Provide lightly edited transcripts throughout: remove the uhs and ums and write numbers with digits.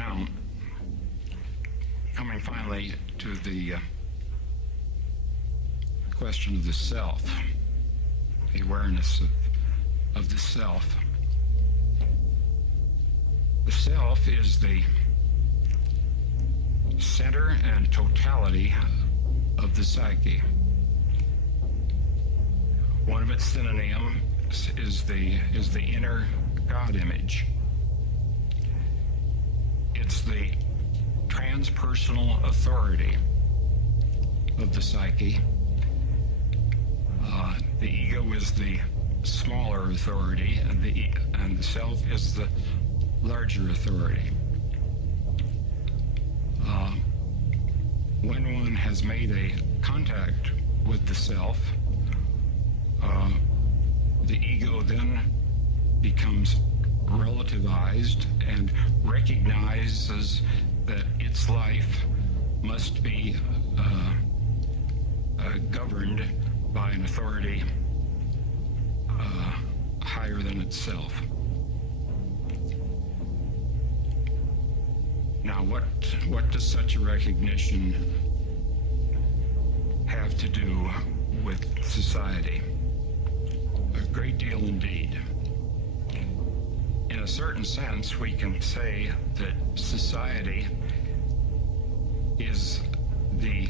now, coming finally to the question of the self, the awareness of the self. The self is the center and totality of the psyche. One of its synonyms is the inner God image. It's the transpersonal authority of the psyche. The ego is the smaller authority, and the self is the larger authority. When one has made a contact with the self, the ego then becomes relativized and recognizes that its life must be governed by an authority higher than itself. Now, what does such a recognition have to do with society? A great deal indeed. In a certain sense, we can say that society is the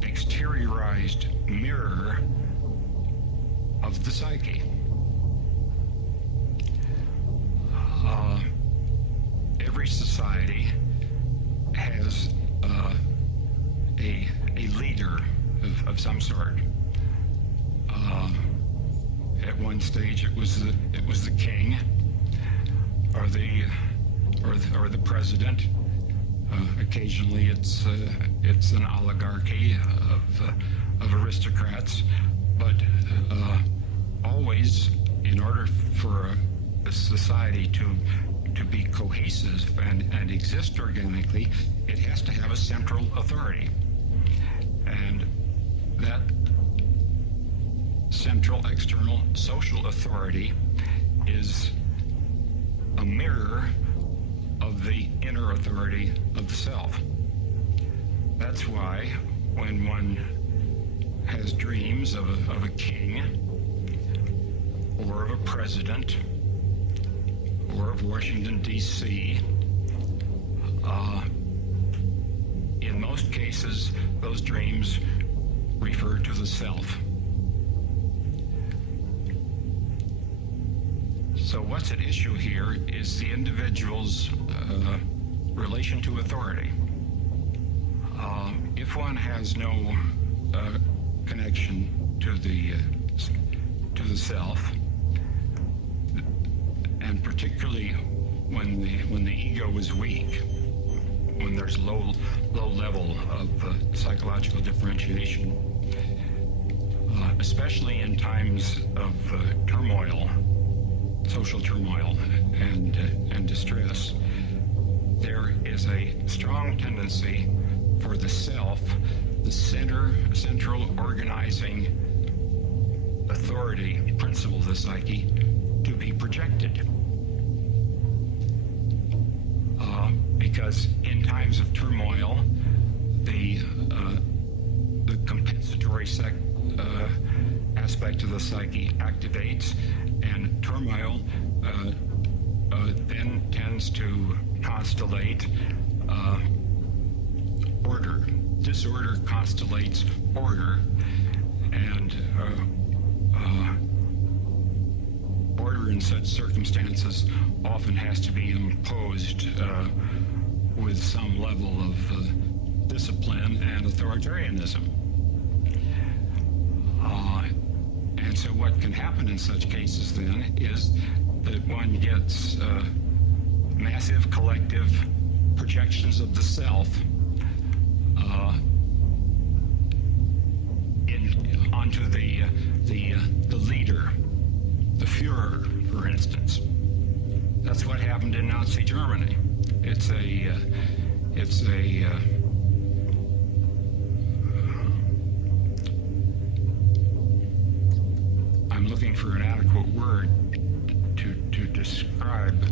exteriorized mirror of the psyche. Every society has a leader of some sort. At one stage, it was the king, or the president. Occasionally, it's an oligarchy of aristocrats, but always, in order for a society to be cohesive and exist organically, it has to have a central authority, and that central external social authority is a mirror of the inner authority of the self. That's why when one has dreams of a king, or of a president, or of Washington, D.C., in most cases, those dreams refer to the self. So what's at issue here is the individual's relation to authority. If one has no connection to the self, and particularly when the ego is weak, when there's low level of psychological differentiation, especially in times of turmoil, social turmoil and distress, there is a strong tendency for the self, the central organizing authority, principle of the psyche, to be projected. Because in times of turmoil, the compensatory aspect of the psyche activates, and turmoil then tends to constellate order. Disorder constellates order, and order in such circumstances often has to be imposed with some level of discipline and authoritarianism. And so what can happen in such cases then is that one gets massive collective projections of the self onto the leader, the Führer, for instance. That's what happened in Nazi Germany. I'm looking for an adequate word to describe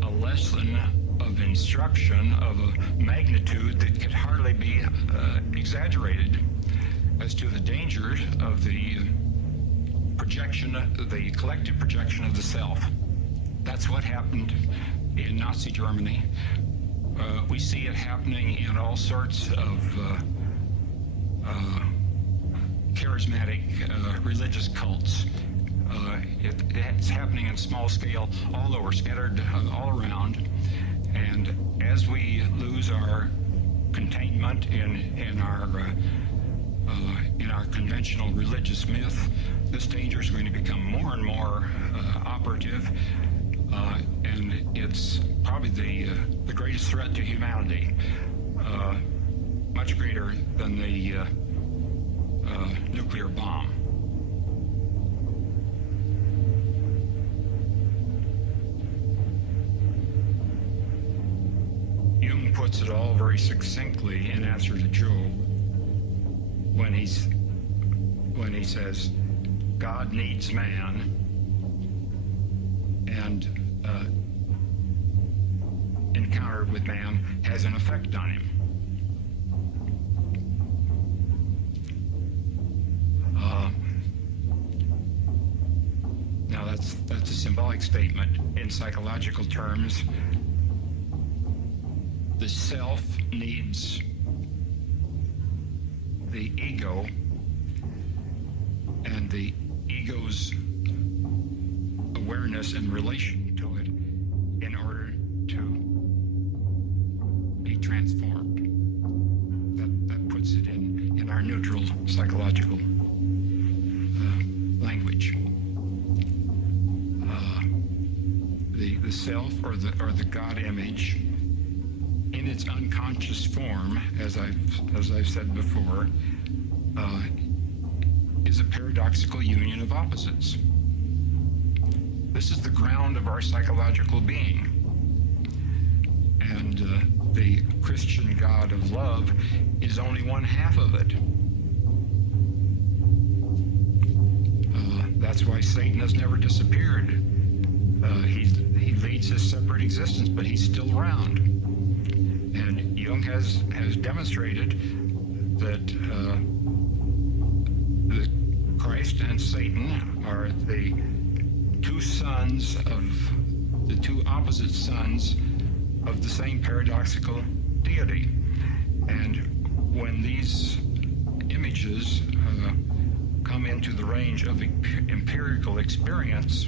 a lesson of instruction of a magnitude that could hardly be exaggerated as to the dangers of the projection, the collective projection of the self. That's what happened in Nazi Germany. We see it happening in all sorts of charismatic religious cults. It's happening in small scale all over, scattered all around. And as we lose our containment in our conventional religious myth, this danger is going to become more and more operative, and it's probably the greatest threat to humanity, much greater than the nuclear bomb. Jung puts it all very succinctly in answer to Job when he says God needs man, and encounter with man has an effect on him. Now that's a symbolic statement. In psychological terms, the self needs the ego, and the ego's awareness and relation to it in order to be transformed. That puts it in our neutral psychological language. The self or the God image, in its unconscious form, as I've said before, is a paradoxical union of opposites. This is the ground of our psychological being. And the Christian God of love is only one half of it. That's why Satan has never disappeared. He leads his separate existence, but he's still around. And Jung has demonstrated that Christ and Satan are the two opposite sons of the same paradoxical deity. And when these images come into the range of empirical experience,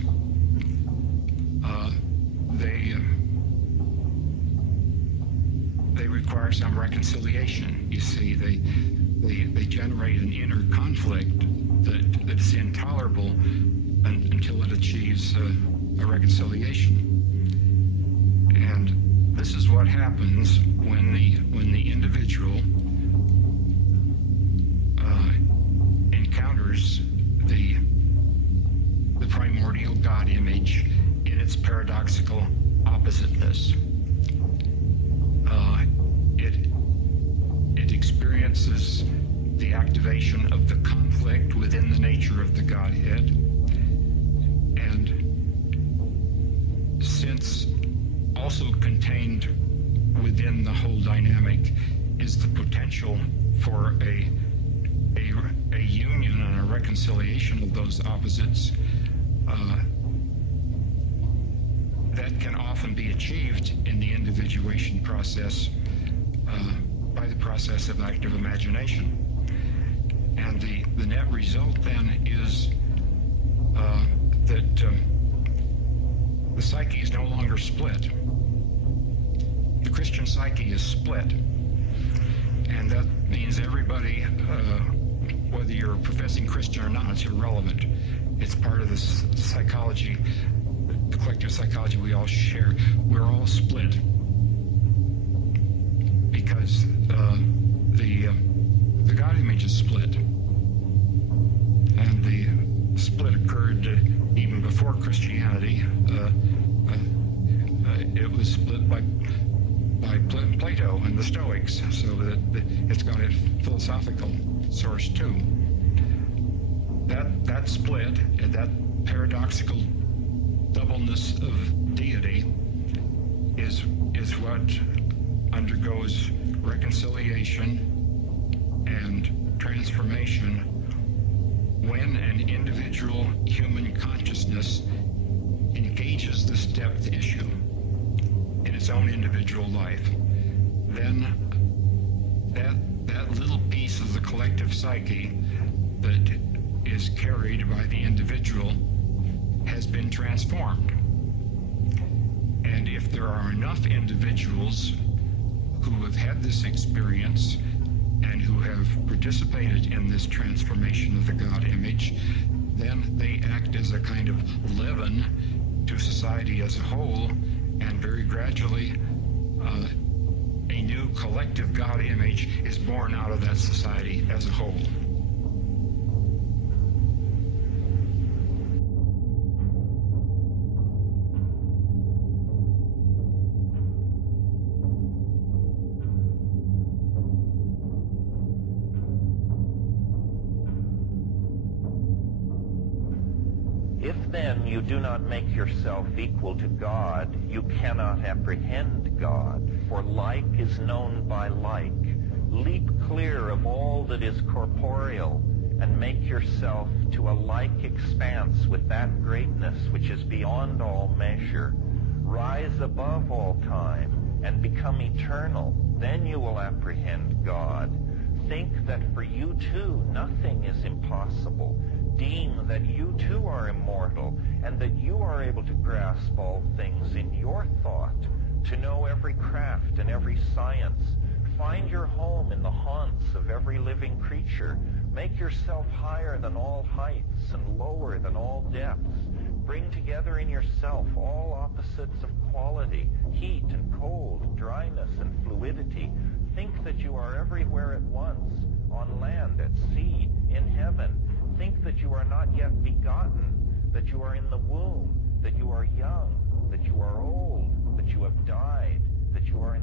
they require some reconciliation. You see, they generate an inner conflict that's intolerable until it achieves a reconciliation. And this is what happens when the individual encounters the primordial God image in its paradoxical oppositeness. It experiences the activation of the conflict within the nature of the Godhead. And since also contained within the whole dynamic is the potential for a union and a reconciliation of those opposites, that can often be achieved in the individuation process by the process of active imagination. And the net result then is that the psyche is no longer split. The Christian psyche is split. And that means everybody, whether you're a professing Christian or not, it's irrelevant. It's part of the psychology, the collective psychology we all share. We're all split because the God image is split. And the split occurred even before Christianity. It was split by Plato and the Stoics, so that it's got a philosophical source too. that split and that paradoxical doubleness of deity is what undergoes reconciliation and transformation when an individual human consciousness engages this depth issue in its own individual life. Then that little piece of the collective psyche that is carried by the individual has been transformed. And if there are enough individuals who have had this experience and who have participated in this transformation of the God image, then they act as a kind of leaven to society as a whole, and very gradually a new collective God image is born out of that society as a whole. If then you do not make yourself equal to God, you cannot apprehend God, for like is known by like. Leap clear of all that is corporeal, and make yourself to a like expanse with that greatness which is beyond all measure. Rise above all time, and become eternal. Then you will apprehend God. Think that for you too nothing is impossible. Deem that you too are immortal, and that you are able to grasp all things in your thought, to know every craft and every science. Find your home in the haunts of every living creature. Make yourself higher than all heights and lower than all depths. Bring together in yourself all opposites of quality, heat and cold, dryness and fluidity. Think that you are everywhere at once, on land, at sea, in heaven. Think that you are not yet begotten, that you are in the womb, that you are young, that you are old, that you have died, that you are